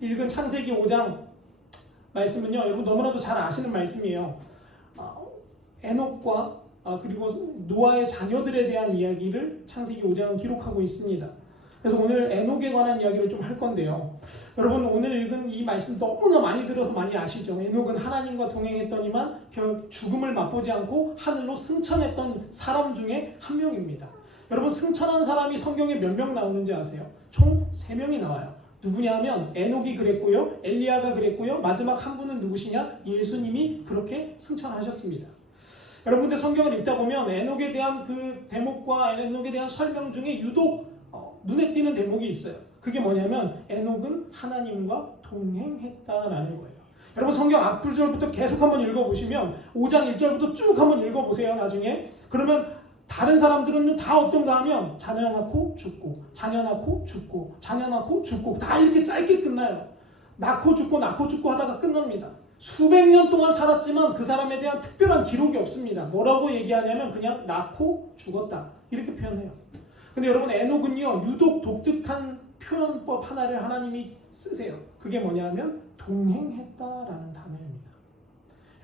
읽은 창세기 5장 말씀은요, 여러분 너무나도 잘 아시는 말씀이에요. 에녹과 그리고 노아의 자녀들에 대한 이야기를 창세기 5장은 기록하고 있습니다. 그래서 오늘 에녹에 관한 이야기를 좀 할 건데요. 여러분 오늘 읽은 이 말씀 너무나 많이 들어서 많이 아시죠? 에녹은 하나님과 동행했더니만 죽음을 맛보지 않고 하늘로 승천했던 사람 중에 한 명입니다. 여러분 승천한 사람이 성경에 몇 명 나오는지 아세요? 총 3명이 나와요. 누구냐 하면 에녹이 그랬고요, 엘리야가 그랬고요, 마지막 한 분은 누구시냐? 예수님이 그렇게 승천하셨습니다. 여러분들 성경을 읽다 보면 에녹에 대한 그 대목과 에녹에 대한 설명 중에 유독 눈에 띄는 대목이 있어요. 그게 뭐냐면 에녹은 하나님과 동행했다라는 거예요. 여러분 성경 앞구절부터 계속 한번 읽어보시면 5장 1절부터 쭉 한번 읽어보세요. 나중에 그러면 다른 사람들은 다 어떤가 하면 자녀 낳고 죽고 자녀 낳고 죽고 자녀 낳고 죽고 다 이렇게 짧게 끝나요. 낳고 죽고 하다가 끝납니다. 수백 년 동안 살았지만 그 사람에 대한 특별한 기록이 없습니다. 뭐라고 얘기하냐면 그냥 낳고 죽었다 이렇게 표현해요. 근데 여러분 에녹은요 유독 독특한 표현법 하나를 하나님이 쓰세요. 그게 뭐냐면 동행했다라는 단어입니다.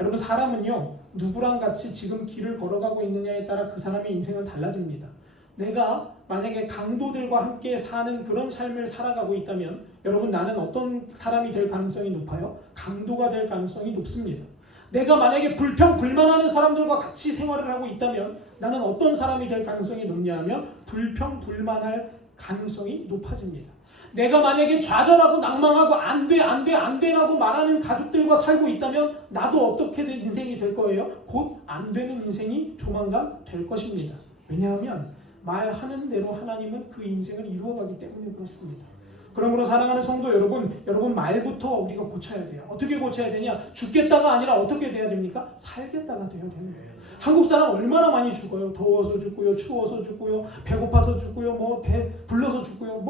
여러분 사람은요 누구랑 같이 지금 길을 걸어가고 있느냐에 따라 그 사람의 인생은 달라집니다. 내가 만약에 강도들과 함께 사는 그런 삶을 살아가고 있다면 여러분 나는 어떤 사람이 될 가능성이 높아요? 강도가 될 가능성이 높습니다. 내가 만약에 불평불만하는 사람들과 같이 생활을 하고 있다면 나는 어떤 사람이 될 가능성이 높냐 하면 불평불만할 가능성이 높아집니다. 내가 만약에 좌절하고 낭망하고 안돼라고 말하는 가족들과 살고 있다면 나도 어떻게 된 인생이 될 거예요? 곧 안 되는 인생이 조만간 될 것입니다. 왜냐하면 말하는 대로 하나님은 그 인생을 이루어가기 때문에 그렇습니다. 그러므로 사랑하는 성도 여러분 말부터 우리가 고쳐야 돼요. 어떻게 고쳐야 되냐? 죽겠다가 아니라 어떻게 돼야 됩니까? 살겠다가 돼야 되는 거예요. 한국 사람 얼마나 많이 죽어요. 더워서 죽고요, 추워서 죽고요, 배고파서 죽고요, 배 불러서 죽고요,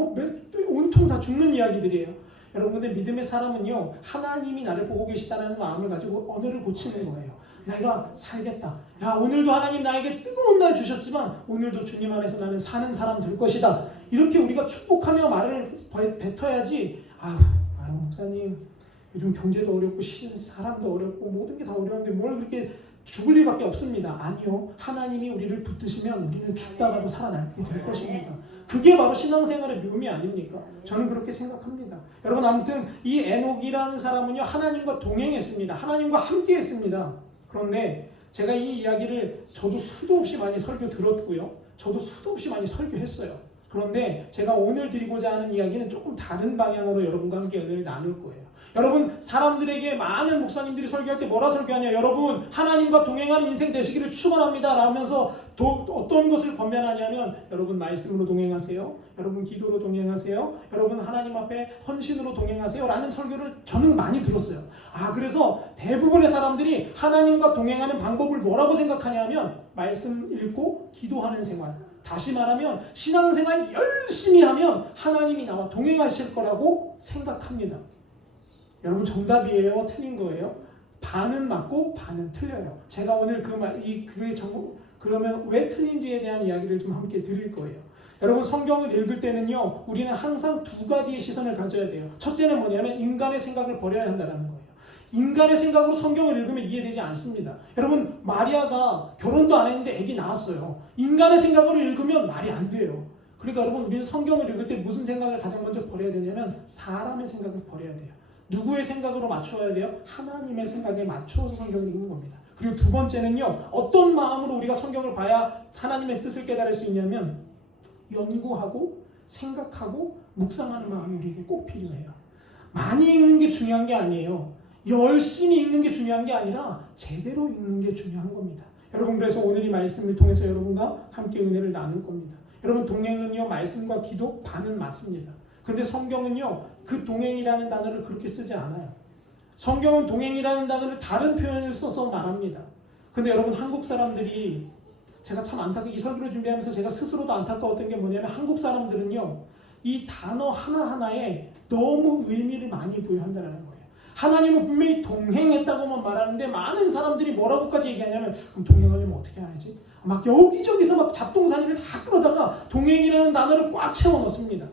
온통 다 죽는 이야기들이에요. 여러분 근데 믿음의 사람은요 하나님이 나를 보고 계시다는 마음을 가지고 언어를 고치는 거예요. 내가 살겠다. 야 오늘도 하나님 나에게 뜨거운 날 주셨지만 오늘도 주님 안에서 나는 사는 사람 될 것이다. 이렇게 우리가 축복하며 말을 뱉어야지. 아유 목사님 요즘 경제도 어렵고 사람도 어렵고 모든 게 다 어려운데 뭘 그렇게 죽을 일밖에 없습니다. 아니요. 하나님이 우리를 붙드시면 우리는 죽다가도 살아나게 될 것입니다. 그게 바로 신앙생활의 묘미 아닙니까? 저는 그렇게 생각합니다. 여러분 아무튼 이 에녹이라는 사람은요 하나님과 동행했습니다. 하나님과 함께 했습니다. 그런데 제가 이 이야기를 저도 수도 없이 많이 설교 들었고요. 저도 수도 없이 많이 설교했어요. 그런데 제가 오늘 드리고자 하는 이야기는 조금 다른 방향으로 여러분과 함께 은혜를 나눌 거예요. 여러분 사람들에게 많은 목사님들이 설교할 때 뭐라 설교하냐? 여러분 하나님과 동행하는 인생 되시기를 축원합니다 라면서 어떤 것을 권면하냐면 여러분 말씀으로 동행하세요. 여러분 기도로 동행하세요. 여러분 하나님 앞에 헌신으로 동행하세요 라는 설교를 저는 많이 들었어요. 그래서 대부분의 사람들이 하나님과 동행하는 방법을 뭐라고 생각하냐면 말씀 읽고 기도하는 생활, 다시 말하면 신앙생활 열심히 하면 하나님이 나와 동행하실 거라고 생각합니다. 여러분 정답이에요? 틀린 거예요? 반은 맞고 반은 틀려요. 제가 오늘 그러면 왜 틀린지에 대한 이야기를 좀 함께 드릴 거예요. 여러분 성경을 읽을 때는요 우리는 항상 두 가지의 시선을 가져야 돼요. 첫째는 뭐냐면 인간의 생각을 버려야 한다는 거예요. 인간의 생각으로 성경을 읽으면 이해되지 않습니다. 여러분 마리아가 결혼도 안 했는데 아기 낳았어요. 인간의 생각으로 읽으면 말이 안 돼요. 그러니까 여러분 우리는 성경을 읽을 때 무슨 생각을 가장 먼저 버려야 되냐면 사람의 생각을 버려야 돼요. 누구의 생각으로 맞추어야 돼요? 하나님의 생각에 맞추어서 성경을 읽는 겁니다. 그리고 두 번째는요 어떤 마음으로 우리가 성경을 봐야 하나님의 뜻을 깨달을 수 있냐면 연구하고 생각하고 묵상하는 마음이 우리에게 꼭 필요해요. 많이 읽는 게 중요한 게 아니에요. 열심히 읽는 게 중요한 게 아니라 제대로 읽는 게 중요한 겁니다. 여러분 그래서 오늘 이 말씀을 통해서 여러분과 함께 은혜를 나눌 겁니다. 여러분 동행은요 말씀과 기도 반은 맞습니다. 근데 성경은요 그 동행이라는 단어를 그렇게 쓰지 않아요. 성경은 동행이라는 단어를 다른 표현을 써서 말합니다. 근데 여러분 한국 사람들이 제가 참 이 설교를 준비하면서 제가 스스로도 안타까웠던 게 뭐냐면 한국 사람들은요 이 단어 하나하나에 너무 의미를 많이 부여한다는 거예요. 하나님은 분명히 동행했다고만 말하는데 많은 사람들이 뭐라고까지 얘기하냐면 그럼 동행하려면 어떻게 해야지? 막 여기저기서 막 잡동사니를 다 끌어다가 동행이라는 단어를 꽉 채워 넣습니다.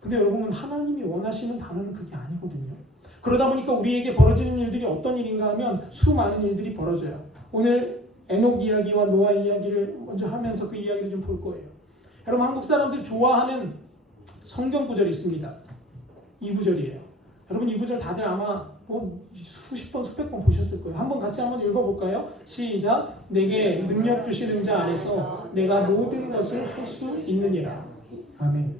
근데 여러분 하나님이 원하시는 단어는 그게 아니거든요. 그러다 보니까 우리에게 벌어지는 일들이 어떤 일인가 하면 수많은 일들이 벌어져요. 오늘 에녹 이야기와 노아 이야기를 먼저 하면서 그 이야기를 좀 볼 거예요. 여러분 한국 사람들이 좋아하는 성경 구절이 있습니다. 이 구절이에요. 여러분 이 구절 다들 아마 수십 번 수백 번 보셨을 거예요. 한번 같이 한번 읽어볼까요? 시작. 내게 능력 주시는 자 안에서 내가 모든 것을 할 수 있느니라. 아멘.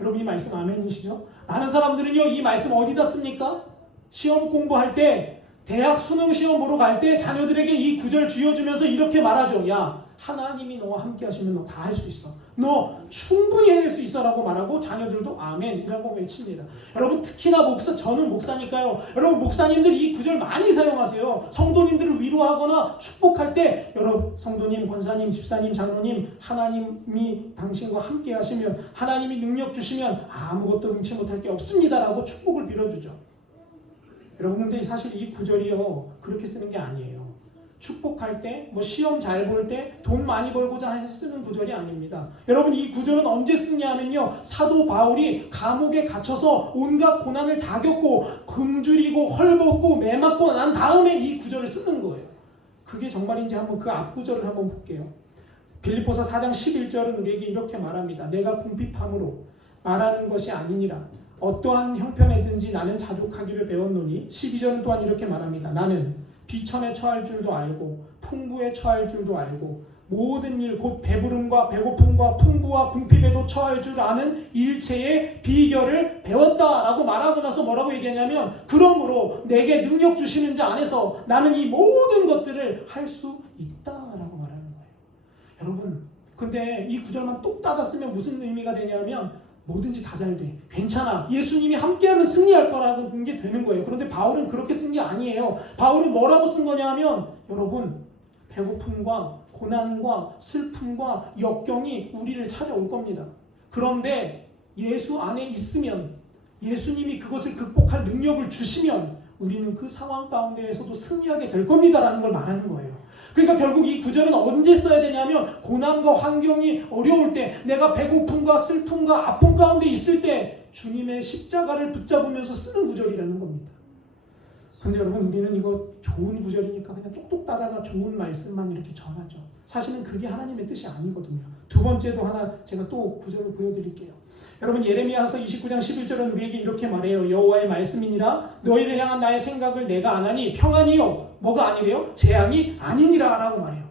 여러분 이 말씀 아멘이시죠? 많은 사람들은요 이 말씀 어디다 씁니까? 시험 공부할 때, 대학 수능 시험 보러 갈 때 자녀들에게 이 구절 쥐어주면서 이렇게 말하죠. 야, 하나님이 너와 함께 하시면 너 다 할 수 있어. 너 충분히 해낼 수 있어 라고 말하고 자녀들도 아멘이라고 외칩니다. 여러분 특히나 저는 목사니까요. 여러분 목사님들 이 구절 많이 사용하세요. 성도님들을 위로하거나 축복할 때 여러분 성도님, 권사님, 집사님, 장로님 하나님이 당신과 함께 하시면 하나님이 능력 주시면 아무것도 능치 못할 게 없습니다 라고 축복을 빌어주죠. 여러분 근데 사실 이 구절이요 그렇게 쓰는 게 아니에요. 축복할 때, 시험 잘 볼 때, 돈 많이 벌고자 해서 쓰는 구절이 아닙니다. 여러분 이 구절은 언제 쓰냐면요 사도 바울이 감옥에 갇혀서 온갖 고난을 다 겪고 굶주리고 헐벗고 매맞고 난 다음에 이 구절을 쓰는 거예요. 그게 정말인지 한번 그 앞 구절을 한번 볼게요. 빌립보서 4장 11절은 우리에게 이렇게 말합니다. 내가 궁핍함으로 말하는 것이 아니니라. 어떠한 형편에든지 나는 자족하기를 배웠노니 12절은 또한 이렇게 말합니다. 나는 비천에 처할 줄도 알고 풍부에 처할 줄도 알고 모든 일 곧 배부름과 배고픔과 풍부와 궁핍에도 처할 줄 아는 일체의 비결을 배웠다라고 말하고 나서 뭐라고 얘기하냐면 그러므로 내게 능력 주시는 자 안에서 나는 이 모든 것들을 할 수 있다라고 말하는 거예요. 여러분 근데 이 구절만 똑 따라 쓰면 무슨 의미가 되냐면 뭐든지 다 잘 돼. 괜찮아. 예수님이 함께하면 승리할 거라는 게 되는 거예요. 그런데 바울은 그렇게 쓴 게 아니에요. 바울은 뭐라고 쓴 거냐 하면 여러분 배고픔과 고난과 슬픔과 역경이 우리를 찾아올 겁니다. 그런데 예수 안에 있으면 예수님이 그것을 극복할 능력을 주시면 우리는 그 상황 가운데에서도 승리하게 될 겁니다라는 걸 말하는 거예요. 그러니까 결국 이 구절은 언제 써야 되냐면 고난과 환경이 어려울 때 내가 배고픔과 슬픔과 아픔 가운데 있을 때 주님의 십자가를 붙잡으면서 쓰는 구절이라는 겁니다. 근데 여러분 우리는 이거 좋은 구절이니까 그냥 똑똑 따다가 좋은 말씀만 이렇게 전하죠. 사실은 그게 하나님의 뜻이 아니거든요. 두 번째도 하나 제가 또 구절을 보여드릴게요. 여러분 예레미야서 29장 11절은 우리에게 이렇게 말해요. 여호와의 말씀이니라 너희를 향한 나의 생각을 내가 안 하니 평안이요 뭐가 아니래요? 재앙이 아니니라 라고 말해요.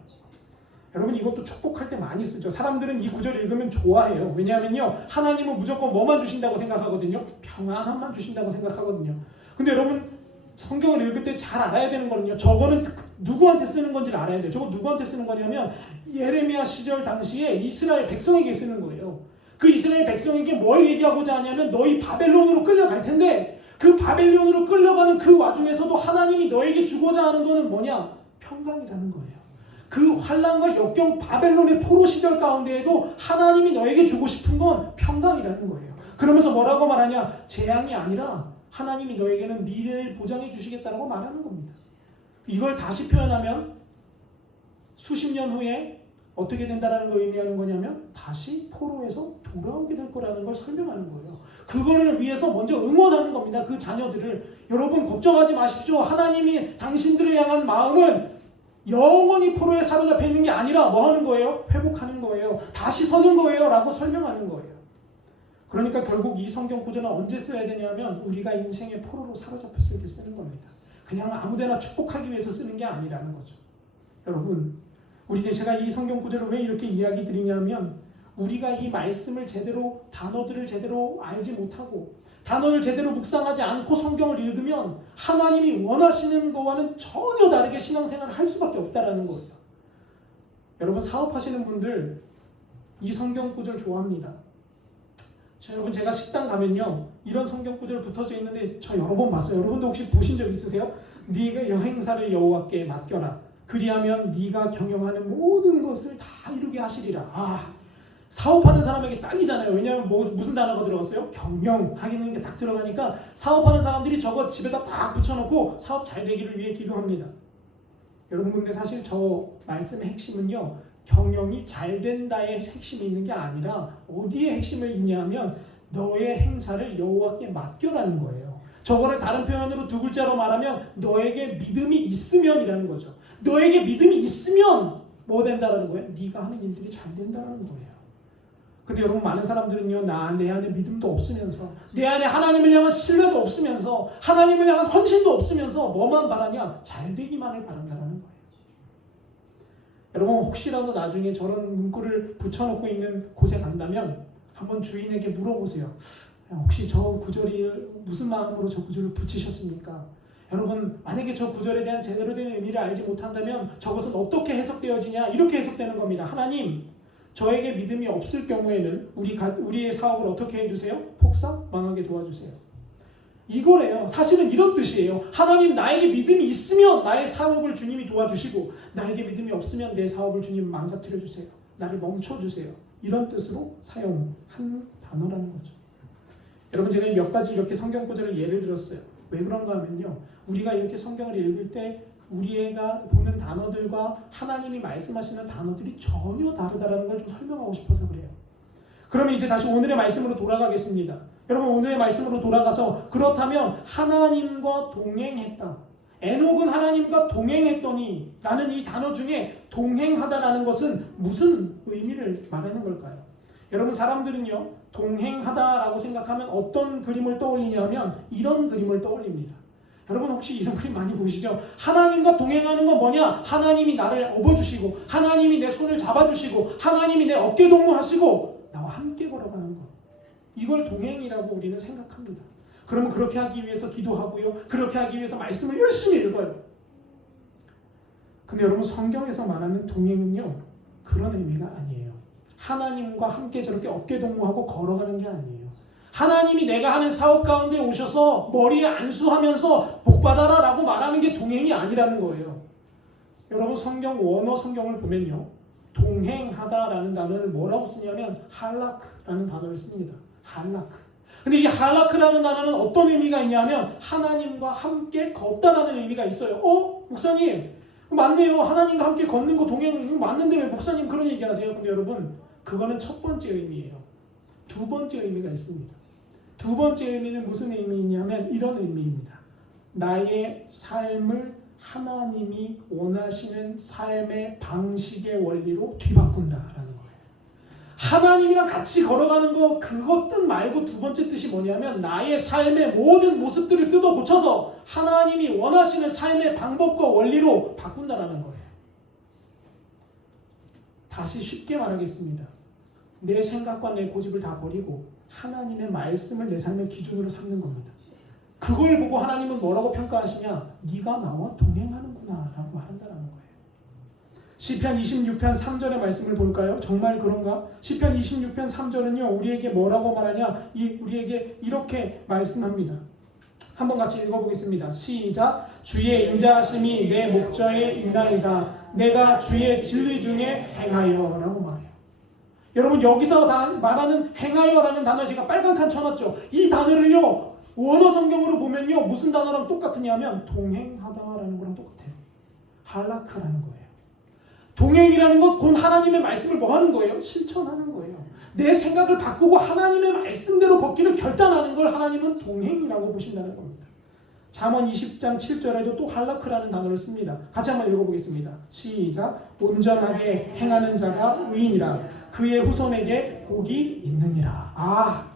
여러분 이것도 축복할 때 많이 쓰죠. 사람들은 이 구절 읽으면 좋아해요. 왜냐하면요 하나님은 무조건 뭐만 주신다고 생각하거든요. 평안함만 주신다고 생각하거든요. 근데 여러분 성경을 읽을 때 잘 알아야 되는 거는요. 저거는 누구한테 쓰는 건지를 알아야 돼요. 저거 누구한테 쓰는 거냐면 예레미야 시절 당시에 이스라엘 백성에게 쓰는 거예요. 그 이스라엘 백성에게 뭘 얘기하고자 하냐면 너희 바벨론으로 끌려갈 텐데 그 바벨론으로 끌려가는 그 와중에서도 하나님이 너에게 주고자 하는 거는 뭐냐? 평강이라는 거예요. 그 환난과 역경 바벨론의 포로 시절 가운데에도 하나님이 너에게 주고 싶은 건 평강이라는 거예요. 그러면서 뭐라고 말하냐? 재앙이 아니라 하나님이 너에게는 미래를 보장해 주시겠다라고 말하는 겁니다. 이걸 다시 표현하면 수십 년 후에 어떻게 된다라는 걸 의미하는 거냐면 다시 포로에서 돌아오게 될 거라는 걸 설명하는 거예요. 그거를 위해서 먼저 응원하는 겁니다. 그 자녀들을. 여러분 걱정하지 마십시오. 하나님이 당신들을 향한 마음은 영원히 포로에 사로잡혀 있는 게 아니라 뭐 하는 거예요? 회복하는 거예요. 다시 서는 거예요. 라고 설명하는 거예요. 그러니까 결국 이 성경 구절은 언제 써야 되냐면 우리가 인생의 포로로 사로잡혔을 때 쓰는 겁니다. 그냥 아무데나 축복하기 위해서 쓰는 게 아니라는 거죠. 여러분 제가 이 성경 구절을 왜 이렇게 이야기 드리냐면 우리가 이 말씀을 제대로 단어들을 제대로 알지 못하고 단어를 제대로 묵상하지 않고 성경을 읽으면 하나님이 원하시는 것과는 전혀 다르게 신앙생활을 할 수밖에 없다라는 거예요. 여러분 사업하시는 분들 이 성경 구절 좋아합니다. 여러분 제가 식당 가면요 이런 성경 구절 붙어져 있는데 저 여러 번 봤어요. 여러분도 혹시 보신 적 있으세요? 네가 여행사를 여호와께 맡겨라. 그리하면 네가 경영하는 모든 것을 다 이루게 하시리라. 사업하는 사람에게 딱이잖아요. 왜냐하면 무슨 단어가 들어갔어요? 경영하기는 게 딱 들어가니까 사업하는 사람들이 저거 집에다 딱 붙여놓고 사업 잘 되기를 위해 기도합니다. 여러분 근데 사실 저 말씀의 핵심은요 경영이 잘 된다의 핵심이 있는 게 아니라 어디에 핵심이 있냐면 너의 행사를 여호와께 맡겨라는 거예요. 저거를 다른 표현으로 두 글자로 말하면 너에게 믿음이 있으면이라는 거죠. 너에게 믿음이 있으면 뭐 된다라는 거예요? 네가 하는 일들이 잘 된다라는 거예요. 근데 여러분, 많은 사람들은요, 내 안에 믿음도 없으면서, 내 안에 하나님을 향한 신뢰도 없으면서, 하나님을 향한 헌신도 없으면서 뭐만 바라냐? 잘 되기만을 바란다는 거예요. 여러분, 혹시라도 나중에 저런 문구를 붙여놓고 있는 곳에 간다면 한번 주인에게 물어보세요. 혹시 저 구절이 무슨 마음으로 저 구절을 붙이셨습니까? 여러분, 만약에 저 구절에 대한 제대로 된 의미를 알지 못한다면 저것은 어떻게 해석되어지냐? 이렇게 해석되는 겁니다. 하나님, 저에게 믿음이 없을 경우에는 우리의 사업을 어떻게 해주세요? 폭삭 망하게 도와주세요. 이거래요. 사실은 이런 뜻이에요. 하나님, 나에게 믿음이 있으면 나의 사업을 주님이 도와주시고, 나에게 믿음이 없으면 내 사업을 주님 망가뜨려 주세요. 나를 멈춰주세요. 이런 뜻으로 사용한 단어라는 거죠. 여러분, 제가 몇 가지 이렇게 성경 구절을 예를 들었어요. 왜 그런가 하면요, 우리가 이렇게 성경을 읽을 때 우리가 보는 단어들과 하나님이 말씀하시는 단어들이 전혀 다르다는 걸 좀 설명하고 싶어서 그래요. 그러면 이제 다시 오늘의 말씀으로 돌아가겠습니다. 여러분, 오늘의 말씀으로 돌아가서, 그렇다면 하나님과 동행했다, 에녹은 하나님과 동행했더니 라는 이 단어 중에 동행하다라는 것은 무슨 의미를 말하는 걸까요? 여러분, 사람들은요, 동행하다라고 생각하면 어떤 그림을 떠올리냐면 이런 그림을 떠올립니다. 여러분, 혹시 이런 그림 많이 보시죠? 하나님과 동행하는 건 뭐냐? 하나님이 나를 업어주시고, 하나님이 내 손을 잡아주시고, 하나님이 내 어깨 동무하시고 나와 함께 걸어가는 것, 이걸 동행이라고 우리는 생각합니다. 그러면 그렇게 하기 위해서 기도하고요, 그렇게 하기 위해서 말씀을 열심히 읽어요. 근데 여러분, 성경에서 말하는 동행은요, 그런 의미가 아니에요. 하나님과 함께 저렇게 어깨 동무하고 걸어가는 게 아니에요. 하나님이 내가 하는 사업 가운데 오셔서 머리에 안수하면서 복받아라 라고 말하는 게 동행이 아니라는 거예요. 여러분, 원어 성경을 보면요, 동행하다라는 단어를 뭐라고 쓰냐면 할라크라는 단어를 씁니다. 할라크. 근데 이 할라크라는 단어는 어떤 의미가 있냐면 하나님과 함께 걷다라는 의미가 있어요. 목사님, 맞네요. 하나님과 함께 걷는 거 동행 맞는데 왜 목사님 그런 얘기 하세요? 근데 여러분, 그거는 첫 번째 의미예요. 두 번째 의미가 있습니다. 두 번째 의미는 무슨 의미냐면 이런 의미입니다. 나의 삶을 하나님이 원하시는 삶의 방식의 원리로 뒤바꾼다라는 거예요. 하나님이랑 같이 걸어가는 거, 그것 뜻 말고 두 번째 뜻이 뭐냐면 나의 삶의 모든 모습들을 뜯어 고쳐서 하나님이 원하시는 삶의 방법과 원리로 바꾼다라는 거예요. 다시 쉽게 말하겠습니다. 내 생각과 내 고집을 다 버리고 하나님의 말씀을 내 삶의 기준으로 삼는 겁니다. 그걸 보고 하나님은 뭐라고 평가하시냐? 네가 나와 동행하는구나 라고 한다는 거예요. 시편 26편 3절의 말씀을 볼까요? 정말 그런가? 시편 26편 3절은요, 우리에게 뭐라고 말하냐? 우리에게 이렇게 말씀합니다. 한번 같이 읽어보겠습니다. 시작. 주의 인자하심이 내 목자에 있나이다. 내가 주의 진리 중에 행하여 라고 말해요. 여러분, 여기서 말하는 행하여라는 단어 제가 빨간 칸 쳐놨죠. 이 단어를요, 원어 성경으로 보면요, 무슨 단어랑 똑같으냐면 동행하다라는 거랑 똑같아요. 할라크라는 거예요. 동행이라는 것, 곧 하나님의 말씀을 뭐 하는 거예요? 실천하는 거예요. 내 생각을 바꾸고 하나님의 말씀대로 걷기를 결단하는 걸 하나님은 동행이라고 보신다는 겁니다. 잠언 20장 7절에도 또 할라크라는 단어를 씁니다. 같이 한번 읽어보겠습니다. 시작. 온전하게 행하는 자가 의인이라 그의 후손에게 복이 있느니라.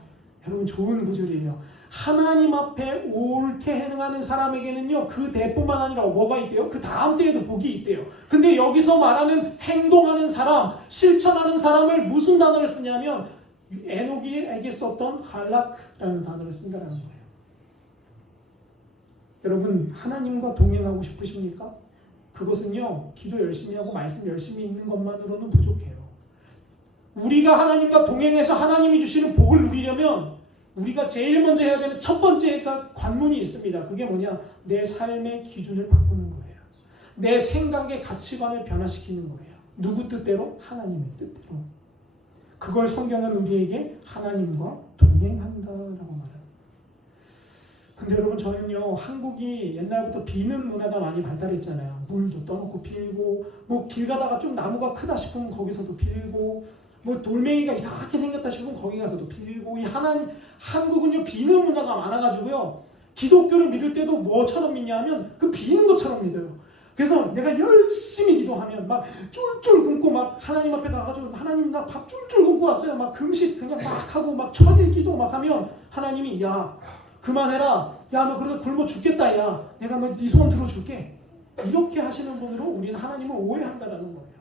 여러분, 좋은 구절이에요. 하나님 앞에 옳게 행하는 사람에게는요, 그 때뿐만 아니라 뭐가 있대요? 그 다음 때에도 복이 있대요. 근데 여기서 말하는 행동하는 사람, 실천하는 사람을 무슨 단어를 쓰냐면 에녹에게 썼던 할락라는 단어를 쓴다는 거예요. 여러분, 하나님과 동행하고 싶으십니까? 그것은요, 기도 열심히 하고 말씀 열심히 읽는 것만으로는 부족해요. 우리가 하나님과 동행해서 하나님이 주시는 복을 누리려면 우리가 제일 먼저 해야 되는 첫 번째 관문이 있습니다. 그게 뭐냐? 내 삶의 기준을 바꾸는 거예요. 내 생각의 가치관을 변화시키는 거예요. 누구 뜻대로? 하나님의 뜻대로. 그걸 성경은 우리에게 하나님과 동행한다라고 말해요. 근데 여러분, 저는요, 한국이 옛날부터 비는 문화가 많이 발달했잖아요. 물도 떠놓고 빌고, 뭐 길 가다가 좀 나무가 크다 싶으면 거기서도 빌고, 뭐 돌멩이가 이상하게 생겼다 싶으면 거기 가서도 빌고, 이 한국은요 비는 문화가 많아가지고요, 기독교를 믿을 때도 뭐처럼 믿냐면 그 비는 것처럼 믿어요. 그래서 내가 열심히 기도하면 막 쫄쫄 굶고 막 하나님 앞에 나가가지고 하나님 나 밥 쫄쫄 굶고 왔어요. 막 금식 그냥 막 하고 막 천일 기도 막 하면 하나님이 야 그만해라. 야 너 그러다 굶어 죽겠다. 야 내가 너 네 소원 들어줄게. 이렇게 하시는 분으로 우리는 하나님을 오해한다라는 거예요.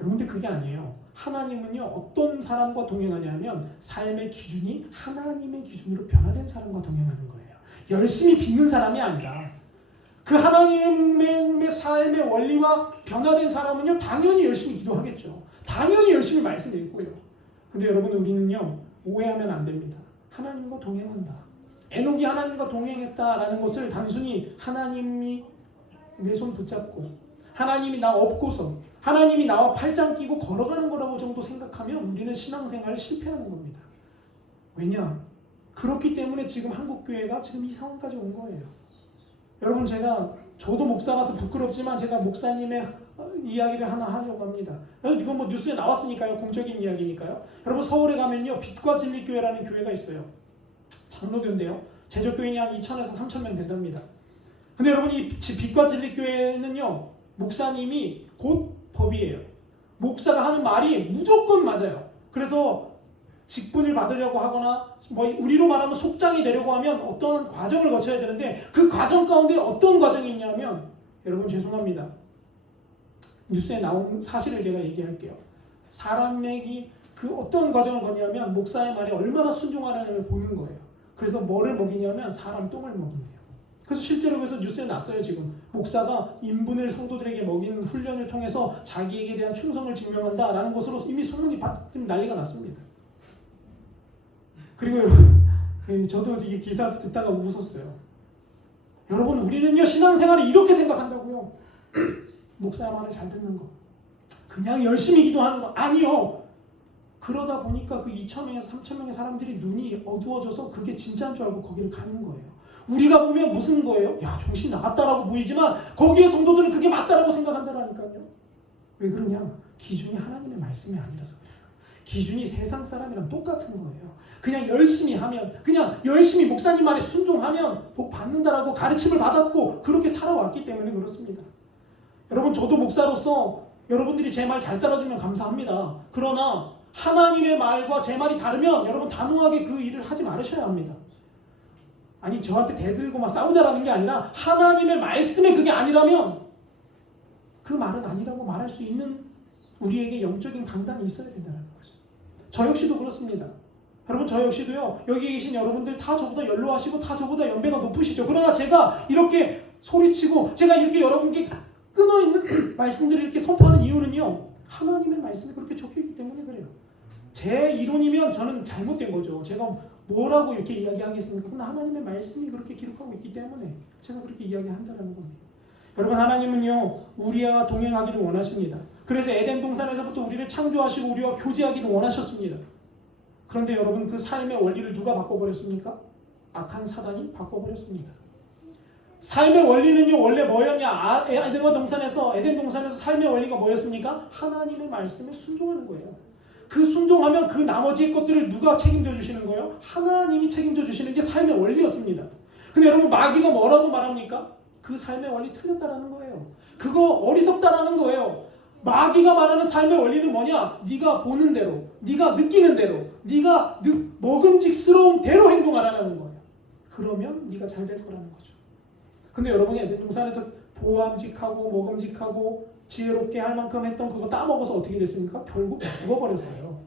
여러분들 그게 아니에요. 하나님은요 어떤 사람과 동행하냐면 삶의 기준이 하나님의 기준으로 변화된 사람과 동행하는 거예요. 열심히 비는 사람이 아니라 그 하나님의 삶의 원리와 변화된 사람은요 당연히 열심히 기도하겠죠. 당연히 열심히 말씀 읽고요. 근데 여러분 우리는요 오해하면 안 됩니다. 하나님과 동행한다. 에녹이 하나님과 동행했다라는 것을 단순히 하나님이 내 손 붙잡고 하나님이 나 업고서 하나님이 나와 팔짱 끼고 걸어가는 거라고 정도 생각하면 우리는 신앙생활을 실패하는 겁니다. 왜냐? 그렇기 때문에 지금 한국교회가 지금 이 상황까지 온 거예요. 여러분 저도 목사라서 부끄럽지만 제가 목사님의 이야기를 하나 하려고 합니다. 이건 뭐 뉴스에 나왔으니까요. 공적인 이야기니까요. 여러분 서울에 가면요 빛과 진리 교회라는 교회가 있어요. 장로교인데요. 제적교인이 한 2,000에서 3,000명 된답니다. 근데 여러분 이 빛과 진리 교회는요 목사님이 곧 법이에요. 목사가 하는 말이 무조건 맞아요. 그래서 직분을 받으려고 하거나 뭐 우리로 말하면 속장이 되려고 하면 어떤 과정을 거쳐야 되는데 그 과정 가운데 어떤 과정이 있냐면 여러분 죄송합니다. 뉴스에 나온 사실을 제가 얘기할게요. 사람에게 그 어떤 과정을 거냐면 목사의 말에 얼마나 순종하려는 보는 거예요. 그래서 뭐를 먹이냐면 사람 똥을 먹인대요. 그래서 실제로 그래서 뉴스에 났어요. 지금 목사가 인분을 성도들에게 먹이는 훈련을 통해서 자기에게 대한 충성을 증명한다라는 것으로 이미 소문이 난리가 났습니다. 그리고 여러분 저도 이 기사 듣다가 웃었어요. 여러분 우리는요 신앙생활을 이렇게 생각한다고요. 목사의 말을 잘 듣는 거 그냥 열심히 기도하는 거 아니요. 그러다 보니까 그 2,000명에서 3,000명의 사람들이 눈이 어두워져서 그게 진짜인 줄 알고 거기를 가는 거예요. 우리가 보면 무슨 거예요? 야 정신 나갔다라고 보이지만 거기에 성도들은 그게 맞다라고 생각한다라니까요. 왜 그러냐? 기준이 하나님의 말씀이 아니라서 그래요. 기준이 세상 사람이랑 똑같은 거예요. 그냥 열심히 하면 그냥 열심히 목사님 말에 순종하면 복 받는다라고 가르침을 받았고 그렇게 살아왔기 때문에 그렇습니다. 여러분 저도 목사로서 여러분들이 제 말 잘 따라주면 감사합니다. 그러나 하나님의 말과 제 말이 다르면 여러분 단호하게 그 일을 하지 말으셔야 합니다. 아니 저한테 대들고 막 싸우자라는 게 아니라 하나님의 말씀에 그게 아니라면 그 말은 아니라고 말할 수 있는 우리에게 영적인 강단이 있어야 된다는 거죠. 저 역시도 그렇습니다. 여러분 저 역시도요 여기 계신 여러분들 다 저보다 연로하시고 다 저보다 연배가 높으시죠. 그러나 제가 이렇게 소리치고 제가 이렇게 여러분께 끊어있는 말씀들을 이렇게 선포하는 이유는요 하나님의 말씀이 그렇게 적혀있기 때문에 그래요. 제 이론이면 저는 잘못된 거죠. 제가 뭐라고 이렇게 이야기하겠습니까? 그러나 하나님의 말씀이 그렇게 기록하고 있기 때문에 제가 그렇게 이야기한다는 겁니다. 여러분 하나님은요 우리와 동행하기를 원하십니다. 그래서 에덴 동산에서부터 우리를 창조하시고 우리와 교제하기를 원하셨습니다. 그런데 여러분 그 삶의 원리를 누가 바꿔버렸습니까? 악한 사단이 바꿔버렸습니다. 삶의 원리는요 원래 뭐였냐? 에덴 동산에서 삶의 원리가 뭐였습니까? 하나님의 말씀에 순종하는 거예요. 그 순종하면 그 나머지 것들을 누가 책임져 주시는 거예요? 하나님이 책임져 주시는 게 삶의 원리였습니다. 근데 여러분 마귀가 뭐라고 말합니까? 그 삶의 원리 틀렸다라는 거예요. 그거 어리석다라는 거예요. 마귀가 말하는 삶의 원리는 뭐냐? 네가 보는 대로, 네가 느끼는 대로, 네가 먹음직스러운 대로 행동하라는 거예요. 그러면 네가 잘 될 거라는 거죠. 근데 여러분이 에덴 동산에서 보암직하고 먹음직하고 지혜롭게 할 만큼 했던 그거 따먹어서 어떻게 됐습니까? 결국 죽어버렸어요.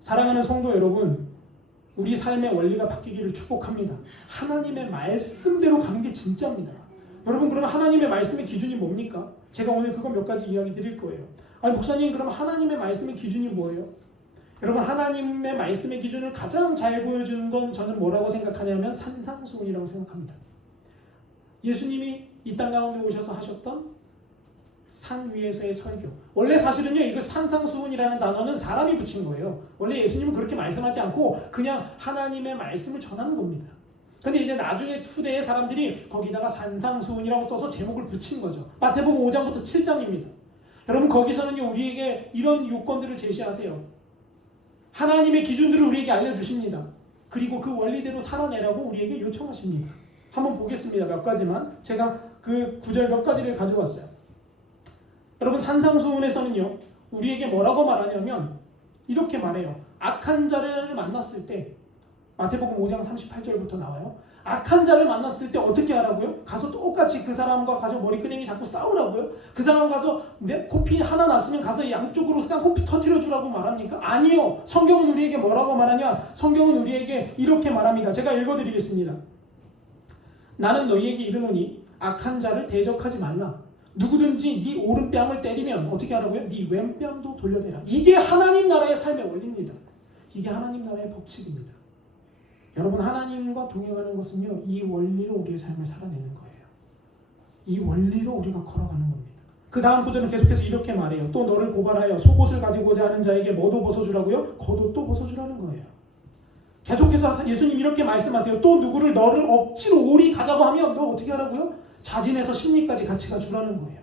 사랑하는 성도 여러분, 우리 삶의 원리가 바뀌기를 축복합니다. 하나님의 말씀대로 가는 게 진짜입니다. 여러분 그러면 하나님의 말씀의 기준이 뭡니까? 제가 오늘 그거 몇 가지 이야기 드릴 거예요. 아니 목사님 그럼 하나님의 말씀의 기준이 뭐예요? 여러분 하나님의 말씀의 기준을 가장 잘 보여주는 건 저는 뭐라고 생각하냐면 산상수훈이라고 생각합니다. 예수님이 이 땅 가운데 오셔서 하셨던 산 위에서의 설교. 원래 사실은요 이거 산상수훈이라는 단어는 사람이 붙인 거예요. 원래 예수님은 그렇게 말씀하지 않고 그냥 하나님의 말씀을 전하는 겁니다. 근데 이제 나중에 후대의 사람들이 거기다가 산상수훈이라고 써서 제목을 붙인 거죠. 마태복음 5장부터 7장입니다. 여러분 거기서는요 우리에게 이런 요건들을 제시하세요. 하나님의 기준들을 우리에게 알려주십니다. 그리고 그 원리대로 살아내라고 우리에게 요청하십니다. 한번 보겠습니다. 몇 가지만. 제가 그 구절 몇 가지를 가져왔어요. 여러분 산상수훈에서는요 우리에게 뭐라고 말하냐면 이렇게 말해요. 악한 자를 만났을 때 마태복음 5장 38절부터 나와요. 악한 자를 만났을 때 어떻게 하라고요? 가서 똑같이 그 사람과 가서 머리끄댕이 잡고 싸우라고요? 그 사람 가서 내 코피 하나 났으면 가서 양쪽으로 그냥 코피 터뜨려 주라고 말합니까? 아니요. 성경은 우리에게 뭐라고 말하냐? 성경은 우리에게 이렇게 말합니다. 제가 읽어드리겠습니다. 나는 너희에게 이르노니 악한 자를 대적하지 말라. 누구든지 네 오른뺨을 때리면 어떻게 하라고요? 네 왼뺨도 돌려대라. 이게 하나님 나라의 삶의 원리입니다. 이게 하나님 나라의 법칙입니다. 여러분 하나님과 동행하는 것은요 이 원리로 우리의 삶을 살아내는 거예요. 이 원리로 우리가 걸어가는 겁니다. 그 다음 구절은 계속해서 이렇게 말해요. 또 너를 고발하여 속옷을 가지고자 하는 자에게 뭐도 벗어주라고요? 겉옷도 벗어주라는 거예요. 계속해서 예수님 이렇게 말씀하세요. 또 누구를 너를 억지로 오리 가자고 하면 너 어떻게 하라고요? 자진해서 심리까지 같이 가주라는 거예요.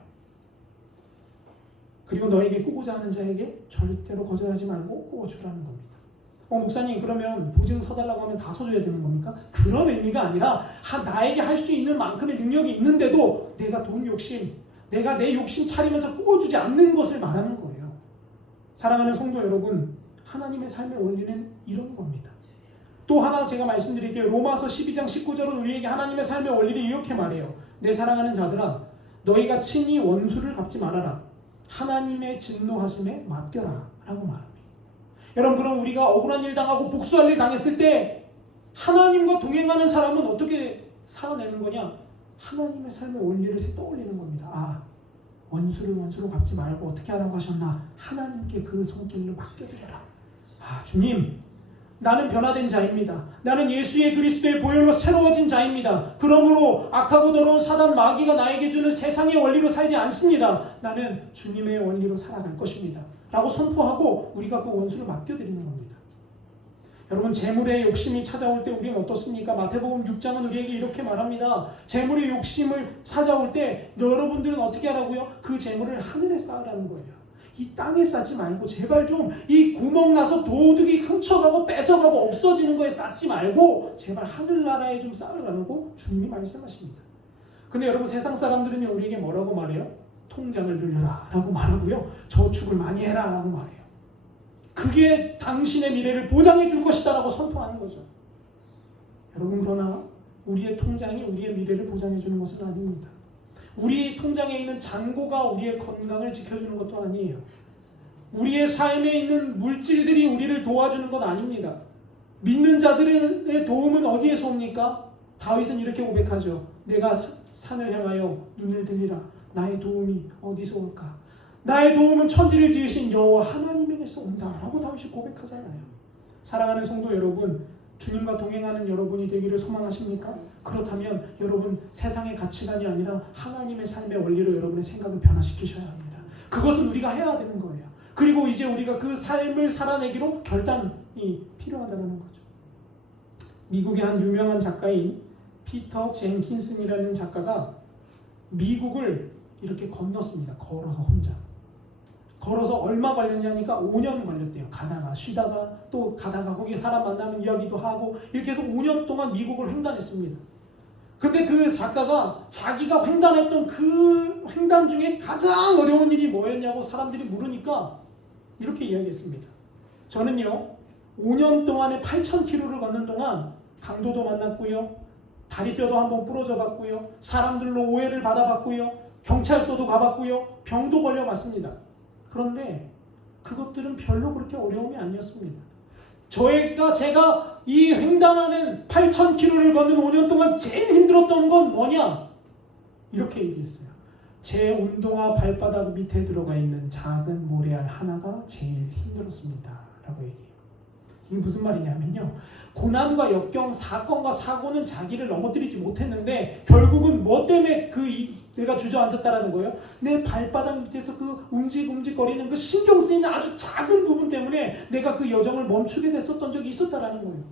그리고 너에게 꾸고자 하는 자에게 절대로 거절하지 말고 꾸어주라는 겁니다. 목사님 그러면 보증 서달라고 하면 다 서줘야 되는 겁니까? 그런 의미가 아니라 나에게 할 수 있는 만큼의 능력이 있는데도 내가 돈 욕심, 내가 내 욕심 차리면서 꾸어주지 않는 것을 말하는 거예요. 사랑하는 성도 여러분, 하나님의 삶의 원리는 이런 겁니다. 또 하나 제가 말씀드릴게요. 로마서 12장 19절은 우리에게 하나님의 삶의 원리를 이렇게 말해요. 내 사랑하는 자들아 너희가 친히 원수를 갚지 말아라. 하나님의 진노하심에 맡겨라 라고 말합니다. 여러분 그럼 우리가 억울한 일 당하고 복수할 일 당했을 때 하나님과 동행하는 사람은 어떻게 살아내는 거냐? 하나님의 삶의 원리를 떠올리는 겁니다. 원수를 원수로 갚지 말고 어떻게 하라고 하셨나? 하나님께 그 손길로 맡겨드려라. 주님 나는 변화된 자입니다. 나는 예수의 그리스도의 보혈로 새로워진 자입니다. 그러므로 악하고 더러운 사단 마귀가 나에게 주는 세상의 원리로 살지 않습니다. 나는 주님의 원리로 살아갈 것입니다. 라고 선포하고 우리가 그 원수를 맡겨드리는 겁니다. 여러분 재물의 욕심이 찾아올 때 우리는 어떻습니까? 마태복음 6장은 우리에게 이렇게 말합니다. 재물의 욕심을 찾아올 때 여러분들은 어떻게 하라고요? 그 재물을 하늘에 쌓으라는 거예요. 이 땅에 쌓지 말고 제발 좀 이 구멍 나서 도둑이 훔쳐가고 뺏어가고 없어지는 거에 쌓지 말고 제발 하늘나라에 좀 쌓으라고 주님이 말씀하십니다. 근데 여러분 세상 사람들은 우리에게 뭐라고 말해요? 통장을 늘려라 라고 말하고요. 저축을 많이 해라 라고 말해요. 그게 당신의 미래를 보장해 줄 것이다 라고 선포하는 거죠. 여러분 그러나 우리의 통장이 우리의 미래를 보장해 주는 것은 아닙니다. 우리 통장에 있는 잔고가 우리의 건강을 지켜주는 것도 아니에요. 우리의 삶에 있는 물질들이 우리를 도와주는 건 아닙니다. 믿는 자들의 도움은 어디에서 옵니까? 다윗은 이렇게 고백하죠. 내가 산을 향하여 눈을 들리라. 나의 도움이 어디서 올까? 나의 도움은 천지를 지으신 여호와 하나님에게서 온다 라고 다윗이 고백하잖아요. 사랑하는 성도 여러분, 주님과 동행하는 여러분이 되기를 소망하십니까? 그렇다면 여러분 세상의 가치관이 아니라 하나님의 삶의 원리로 여러분의 생각을 변화시키셔야 합니다. 그것은 우리가 해야 되는 거예요. 그리고 이제 우리가 그 삶을 살아내기로 결단이 필요하다는 거죠. 미국의 한 유명한 작가인 피터 젠킨슨이라는 작가가 미국을 이렇게 건넜습니다. 걸어서 혼자. 걸어서 얼마 걸렸냐니까 5년 걸렸대요. 가다가 쉬다가 또 가다가 거기에 사람 만나면 이야기도 하고 이렇게 해서 5년 동안 미국을 횡단했습니다. 근데 그 작가가 자기가 횡단했던 그 횡단 중에 가장 어려운 일이 뭐였냐고 사람들이 물으니까 이렇게 이야기했습니다. 저는요 5년 동안에 8,000km를 걷는 동안 강도도 만났고요. 다리뼈도 한번 부러져 봤고요. 사람들로 오해를 받아봤고요. 경찰서도 가봤고요. 병도 걸려봤습니다. 그런데 그것들은 별로 그렇게 어려움이 아니었습니다. 제가 이 횡단하는 8,000km를 걷는 5년 동안 제일 힘들었던 건 뭐냐? 이렇게 얘기했어요. 제 운동화 발바닥 밑에 들어가 있는 작은 모래알 하나가 제일 힘들었습니다. 라고 얘기해요. 이게 무슨 말이냐면요. 고난과 역경, 사건과 사고는 자기를 넘어뜨리지 못했는데 결국은 뭐 때문에 내가 주저앉았다라는 거예요? 내 발바닥 밑에서 그 움직거리는 그 신경 쓰이는 아주 작은 부분 때문에 내가 그 여정을 멈추게 됐었던 적이 있었다라는 거예요.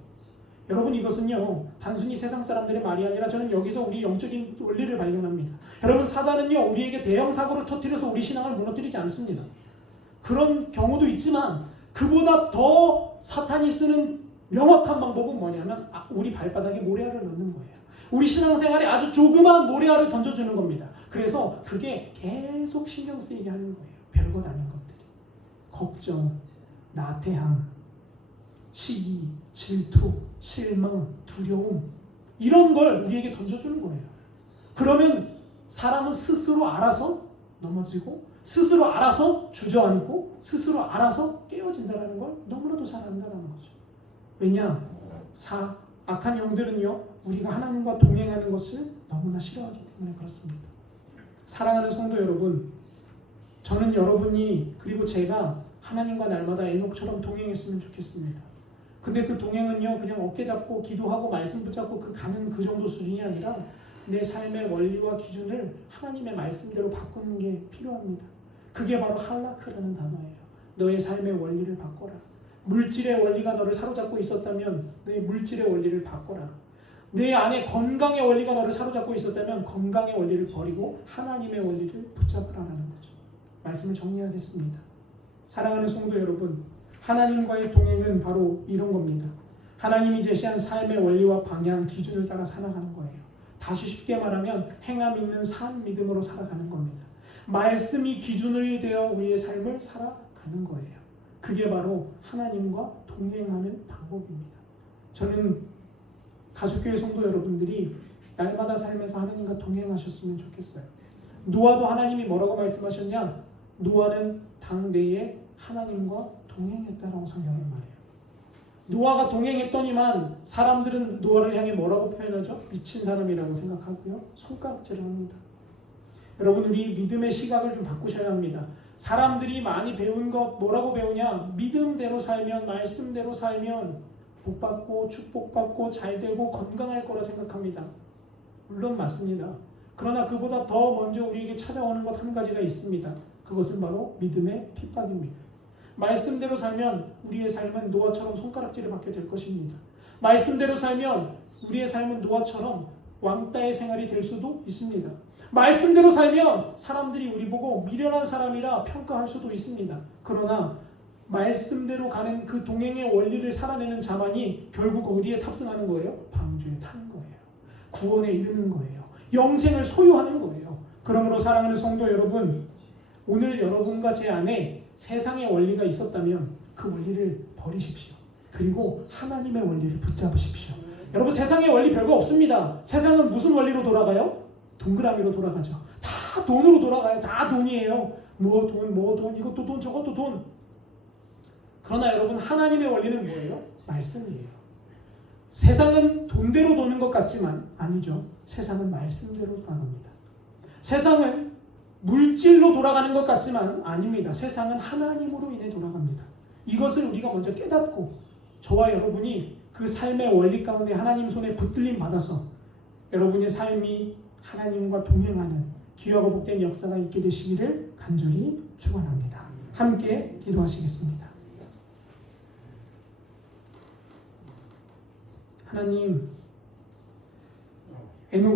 여러분 이것은요 단순히 세상 사람들의 말이 아니라 저는 여기서 우리 영적인 원리를 발견합니다. 여러분 사단은요 우리에게 대형 사고를 터뜨려서 우리 신앙을 무너뜨리지 않습니다. 그런 경우도 있지만 그보다 더 사탄이 쓰는 명확한 방법은 뭐냐면 우리 발바닥에 모래알을 넣는 거예요. 우리 신앙생활에 아주 조그만 모래알을 던져주는 겁니다. 그래서 그게 계속 신경 쓰이게 하는 거예요. 별것 아닌 것들이. 걱정, 나태함, 시기, 질투, 실망, 두려움 이런 걸 우리에게 던져주는 거예요. 그러면 사람은 스스로 알아서 넘어지고 스스로 알아서 주저앉고 스스로 알아서 깨어진다는 걸 너무나도 잘 안다는 거죠. 왜냐? 악한 영들은요 우리가 하나님과 동행하는 것을 너무나 싫어하기 때문에 그렇습니다. 사랑하는 성도 여러분, 저는 여러분이 그리고 제가 하나님과 날마다 에녹처럼 동행했으면 좋겠습니다. 근데 그 동행은요 그냥 어깨 잡고 기도하고 말씀 붙잡고 가는 그 정도 수준이 아니라 내 삶의 원리와 기준을 하나님의 말씀대로 바꾸는 게 필요합니다. 그게 바로 할라크라는 단어예요. 너의 삶의 원리를 바꿔라. 물질의 원리가 너를 사로잡고 있었다면 내 물질의 원리를 바꿔라. 내 안에 건강의 원리가 너를 사로잡고 있었다면 건강의 원리를 버리고 하나님의 원리를 붙잡으라는 거죠. 말씀을 정리하겠습니다. 사랑하는 성도 여러분, 하나님과의 동행은 바로 이런 겁니다. 하나님이 제시한 삶의 원리와 방향, 기준을 따라 살아가는 거예요. 다시 쉽게 말하면 행함 있는 산 믿음으로 살아가는 겁니다. 말씀이 기준이 되어 우리의 삶을 살아가는 거예요. 그게 바로 하나님과 동행하는 방법입니다. 저는 가족교회 성도 여러분들이 날마다 삶에서 하나님과 동행하셨으면 좋겠어요. 노아도 하나님이 뭐라고 말씀하셨냐? 노아는 당대에 하나님과 동행했다라고 성경은 말해요. 노아가 동행했더니만 사람들은 노아를 향해 뭐라고 표현하죠? 미친 사람이라고 생각하고요. 손가락질을 합니다. 여러분 우리 믿음의 시각을 좀 바꾸셔야 합니다. 사람들이 많이 배운 것 뭐라고 배우냐? 믿음대로 살면 말씀대로 살면 복받고 축복받고 잘되고 건강할 거라 생각합니다. 물론 맞습니다. 그러나 그보다 더 먼저 우리에게 찾아오는 것 한 가지가 있습니다. 그것은 바로 믿음의 핍박입니다. 말씀대로 살면 우리의 삶은 노아처럼 손가락질을 받게 될 것입니다. 말씀대로 살면 우리의 삶은 노아처럼 왕따의 생활이 될 수도 있습니다. 말씀대로 살면 사람들이 우리 보고 미련한 사람이라 평가할 수도 있습니다. 그러나 말씀대로 가는 그 동행의 원리를 살아내는 자만이 결국 어디에 탑승하는 거예요? 방주에 타는 거예요. 구원에 이르는 거예요. 영생을 소유하는 거예요. 그러므로 사랑하는 성도 여러분, 오늘 여러분과 제 안에 세상의 원리가 있었다면 그 원리를 버리십시오. 그리고 하나님의 원리를 붙잡으십시오. 여러분 세상의 원리 별거 없습니다. 세상은 무슨 원리로 돌아가요? 동그라미로 돌아가죠. 다 돈으로 돌아가요. 다 돈이에요. 뭐 돈, 이것도 돈, 저것도 돈. 그러나 여러분 하나님의 원리는 뭐예요? 말씀이에요. 세상은 돈대로 도는 것 같지만 아니죠. 세상은 말씀대로 돌아갑니다. 세상은 물질로 돌아가는 것 같지만 아닙니다. 세상은 하나님으로 인해 돌아갑니다. 이것을 우리가 먼저 깨닫고 저와 여러분이 그 삶의 원리 가운데 하나님 손에 붙들림 받아서 여러분의 삶이 하나님과 동행하는 귀하고 복된 역사가 있게 되시기를 간절히 축원합니다. 함께 기도하시겠습니다. 하나님, 에녹은